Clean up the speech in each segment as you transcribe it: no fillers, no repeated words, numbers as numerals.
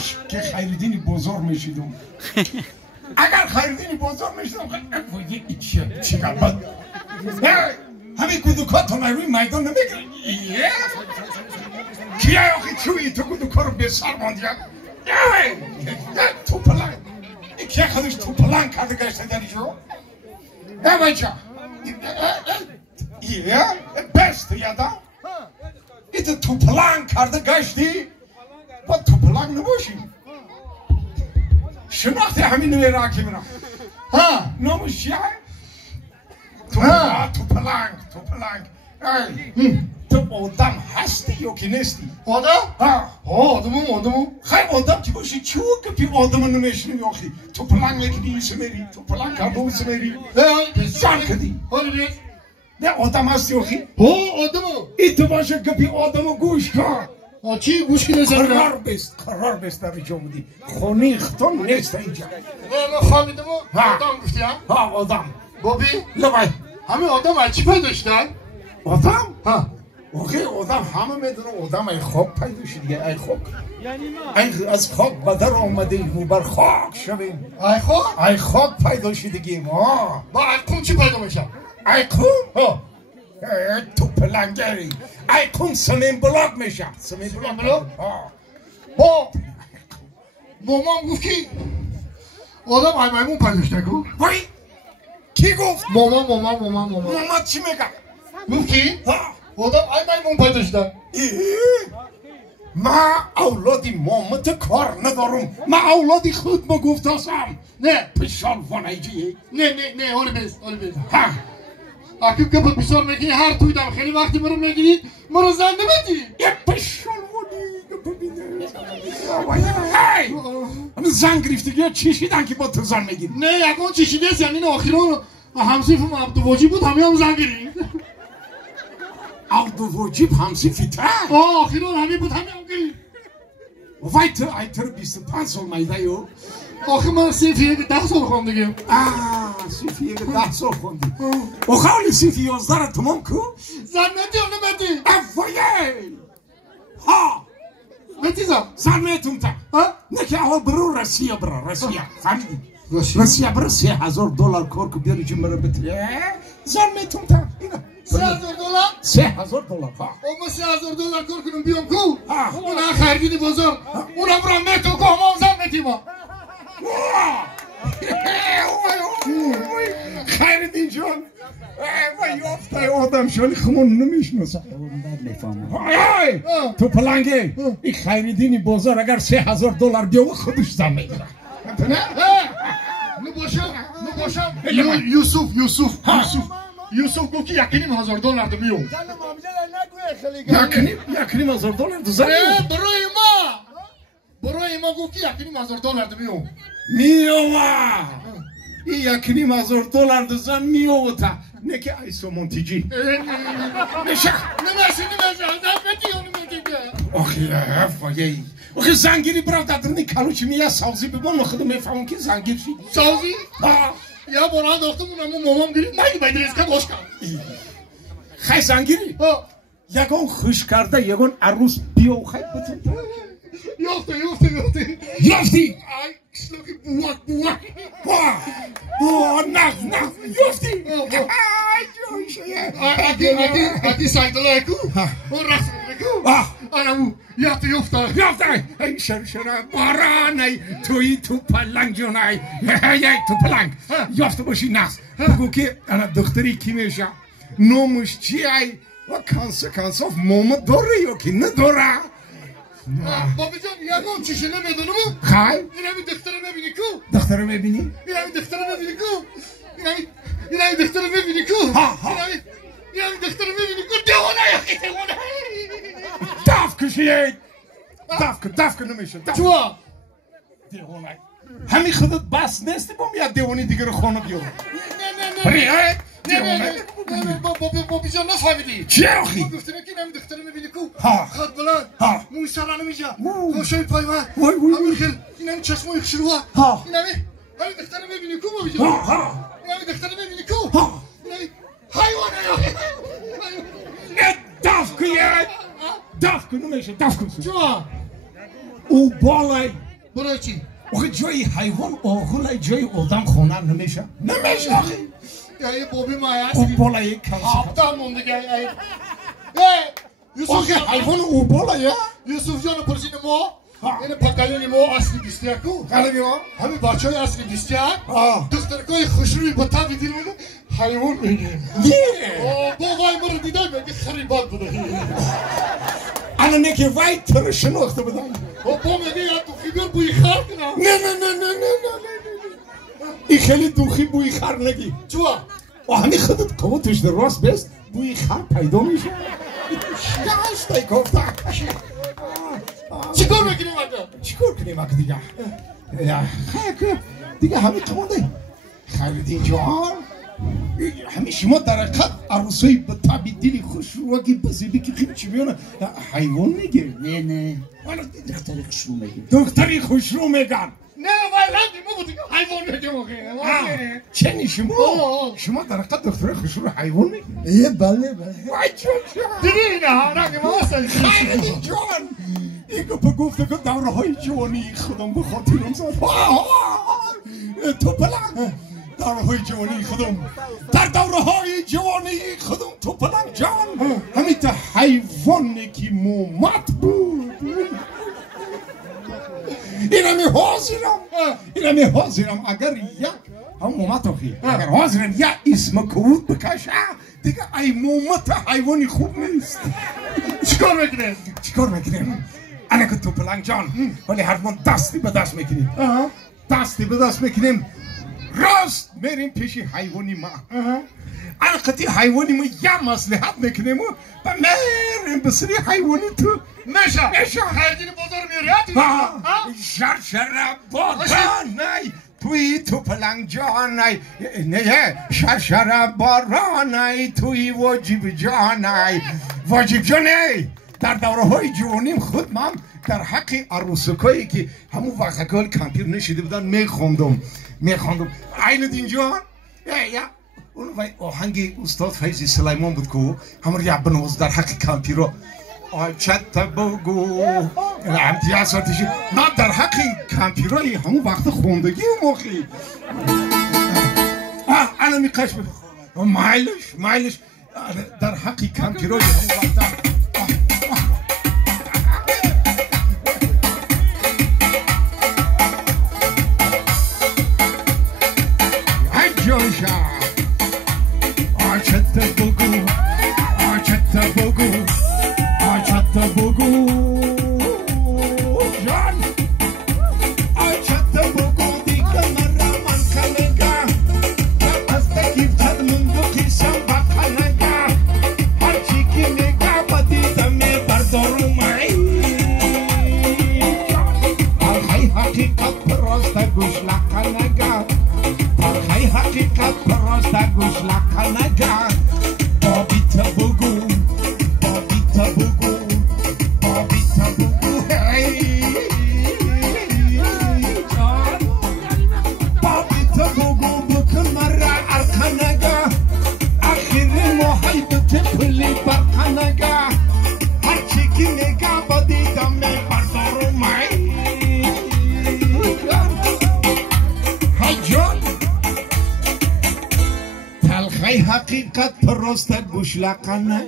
کاش که خیردینی بزرگ میشیدم اگر خیردینی بزرگ میشیدم چی قبل همین گودوکات رو روی میدان نمیگیره کیه آخی چویی تو گودوکا رو به سر باندیم تو پلنگ کیه خودش تو پلنگ کرده گشته داریشو بچه best یادم ایت تو پلنگ کرده گشتی با تو پلنگ نباشی شناختی همین نوی راکی میرم نامش چیه؟ تو پلنگ تو آدم هستی یا که نیستی؟ آدم؟ آدمو خیلی آدم که باشی چیو که پی آدم نمیشنی آخی تو پلنگ میکنی ایسه میری تو پلنگ کرده ایسه میری زن کدی نه آدم هستی آخی؟ آدمو ای تو باشه که پی آدمو گوش کن چی گوش کنی زنی؟ قرار بست در اینجا بودی خونی اختان نیست اینجا خامیدمو آدم گفتی ها آدم بابی لبای همه آدم هرچی پیدا داشتن؟ آدم؟ آخه آدم همه میدونه آدم ای خواب پیدا شد دیگه ای خواب از خواب بدر آمده و بر خاک شویم ای خواب پیدا شد دیگه ما ایقون چی پیدا میشم؟ ایقون؟ تو پلنگری ایقون سمین بلاک میشم سمین بلاک؟ مامان گفت کی؟ آدم ای میمون پیدا شده گفت؟ وای کی گفت؟ مامان چی میگم؟ گفت کی؟ آدم ای میمون پیدا شده ما اولادی مامت کار ندارم ما اولادی خود بگفتاسم نه پشال وانیجی نه اولی بیست اکیب که پشال میگی هر توی دم خیلی وقتی مرو میگیرید مرو زنده بدی یه پشال وانی زن گرفتگی چی شیدن که با تو زن میگیری؟ نه یکان چی شیده است یعنی این آخران همسیف عبدالواجی بود همه زن گیرید عبدالواجیب همسیفی تا؟ آخران همه بود همه گیرید وای تو ایتر 25 سال میده یو؟ آخه من سیفی 10 سال خوندگیم سیفی 10 سال خوندی و خواهی سیفی 11 را تمام کن؟ زن ندی و نمدی افایه نتیزم زن میتون تا نه که اول برو رسیه فهمیدی؟ رسیه برو $3000 کار که بیاری که مرا بتری زن میتون تا $3000؟ $3000 اما $3000 کار کنم بیام کو اون خریدی بازار اونم برام میتون که همه زن میتیما خیردین جان وای افتای آدم شالی خمون نمیشناسه تو پلنگه این خیردینی بازار اگر $3000 بیاو خودش زن میگیره نباشم یوسف گفت که $1,500 دو میو $1,500 دو زن برای ما گفت که $1,500 دو میو این $1,500 دو زن میو تا نه که ایسو منتیجی نشه آخه زنگیری برای دادرنی کلوچی میه سازی ببون خودم میفهمم که زنگیر شید سازی؟ یا برای داختمون اما مامان گیرید مگه باید ریسکه گوش کن خیلی زنگیری؟ یکان خوش کرده یکان عروس بیو خیلی بتون یافتی؟ ای کشلوکی بوک نه یافتی؟ اکی سایدالا اکو اون رسم بکو آنمو یافته ای شرشره بارانه توی تو پلنگ جونه یک تو پلنگ یافته باشی نقص بگو که انا دختری کی میشه نومش چی ای و کانسکانس آف مومت داره یا که نداره بابی جان یکان چیشه نمیدونم خواهی؟ این همی دختره میبینی کو دختره میبینی؟ این همی دختره میبینی کو این همی دختره میبینی کو این همی دختره میبینی کو دیوانه یکی دیوانه داف کشید داف نمیشه چوا دیوانه همین خودت بس نیستی بام یا دیوانی دیگه رو خانه بیار نه بابی جان نفهمیدی چی آخی؟ گفتنه که نمی دختره میبینی کو خود بلند موی سرانه میشه خوشای پایمه همین خیل این همی چشمای خشروه این همی دختره میبینی کو بابی جان این همی دختره میبینی کو این همی حیوانه داف کن نمیشه داف کن چوا او بالای برای چی؟ آخه جای حیوان آخه جای آدم خونه نمیشه نمیشه آخه یه بابی مایه هست اوبالا یک کسی هفته مونده یوسف آخه حیوان اوبالا یا یوسف جان پرسید ما این پکایانی ما اصلی دیسته کو قلبی ما همین بچه های اصلی دیسته دخترکای خوشروی با تبی دیل میده حیوان میگه بابای ما رو دیدن میگه خریبان بوده انا نکه وای تو رو شناخته بدن بابا میگه یا تو خیبر بوی خر کنم نه این خیلی دوخی بوی خر نگی چوا؟ همین خودت کوتش در راست بست بوی خر پیدا میشه گشتای گفته چیکار میکنیم اگه؟ چیکار کنیم اگه دیگه دیگه همین که مونده خیلی جان همین شما در حقیقت عروسایی به طبی دلی خوش رو اگه بزیبی که خیلی چی میانه حیوان میگه نه والا دختری خوش رو میگه دختری خوش رو میگن نه ولی ما بودیم حیوان میگه چنی شما در حقیقت دختری خوش رو حیوان میگه بله وای جان دیدی نه رنگ ما اصلا خیلی جان این گفت گفته که دوره های جوانی خودم بخاطرم زد تو بلند دوره های جوانی خودم در دوره های جوانی خودم تو بلند جان همین تا حیوانی که مومت بود اینمی حاضرم اگر یک هم مومت آخی اگر حاضرم یک اسم کود بکشه دیگه ای مومت حیوانی خوب نیست چیکار میکنیم انا که تو پلنگ جان ولی حتما دستی به دست میکنیم دستی به دست میکنیم راست میریم پیش حیوانی ما انا قطعی حیوانی ما یه مصلحت میکنیم و میریم به سری حیوانی تو میشه خیلی بازار میاری شرشره باران نای توی تو پلنگ جان نای نه شرشره باران نای توی واجب جان نای واجب جان نای در دوره های جوانیم خود من در حق عروسکایی که همون وقتکال کمپیر نشیده بودن میخوندم عینالدین جان اون وای آهنگ استاد فیضی سلیمان بود که همون یه بنوز در حق کمپیرو چت بگو امتیازاتش نه در حق کمپیرای همون وقت خوندگی و موقعی انا میقاش مایلش در حق کمپیرای همون وقت حقیقت پرست گوش لقنه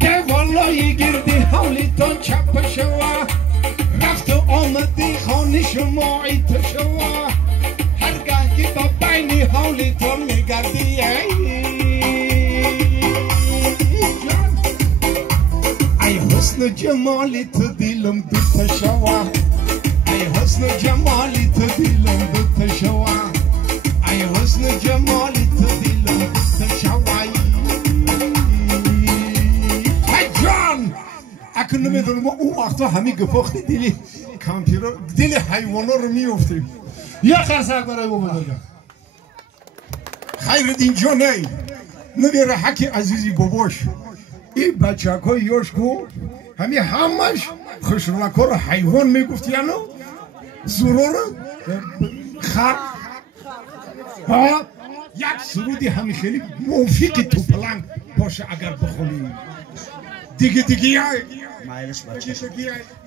که والای گردی حولیتان چپ شوا رفت و آمدی خانه شما ایت شوا هرگاه که با بینی حولیتان میگردی ای حسن جمالی تو دلم دوتا شوا ای حسن جمالی تو دلم دوتا شوا ای حسن جمالی تو دلم دوتا شوا جان اکنون نمیدونم اون وقتا همین گفاختی دلی کامپیرو دل حیوانا رو میافتیم یا خرسک برای بابا خیرالدین جان ای نبیره حکی عزیزی باباش این بچه های یاشکو همش خوشرونکا رو حیوان میگفت یعنی زرور خر یک سرودی همین خیلی موفیق تو پلنگ باشه اگر بخونیم دیگه مایلش بچه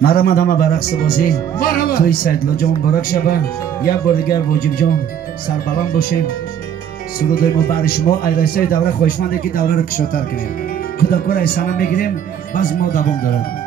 مرحمت همه به رقص بازی توی سیدلا جان مبارک شبه یک بار دیگر واجب جان سربلند باشیم سرودای ما برای شما ایرانسای دوره خوشمنده که دوره رو کشاتر کنیم خدا کور ایسانه میگیریم باز ما دوام دارد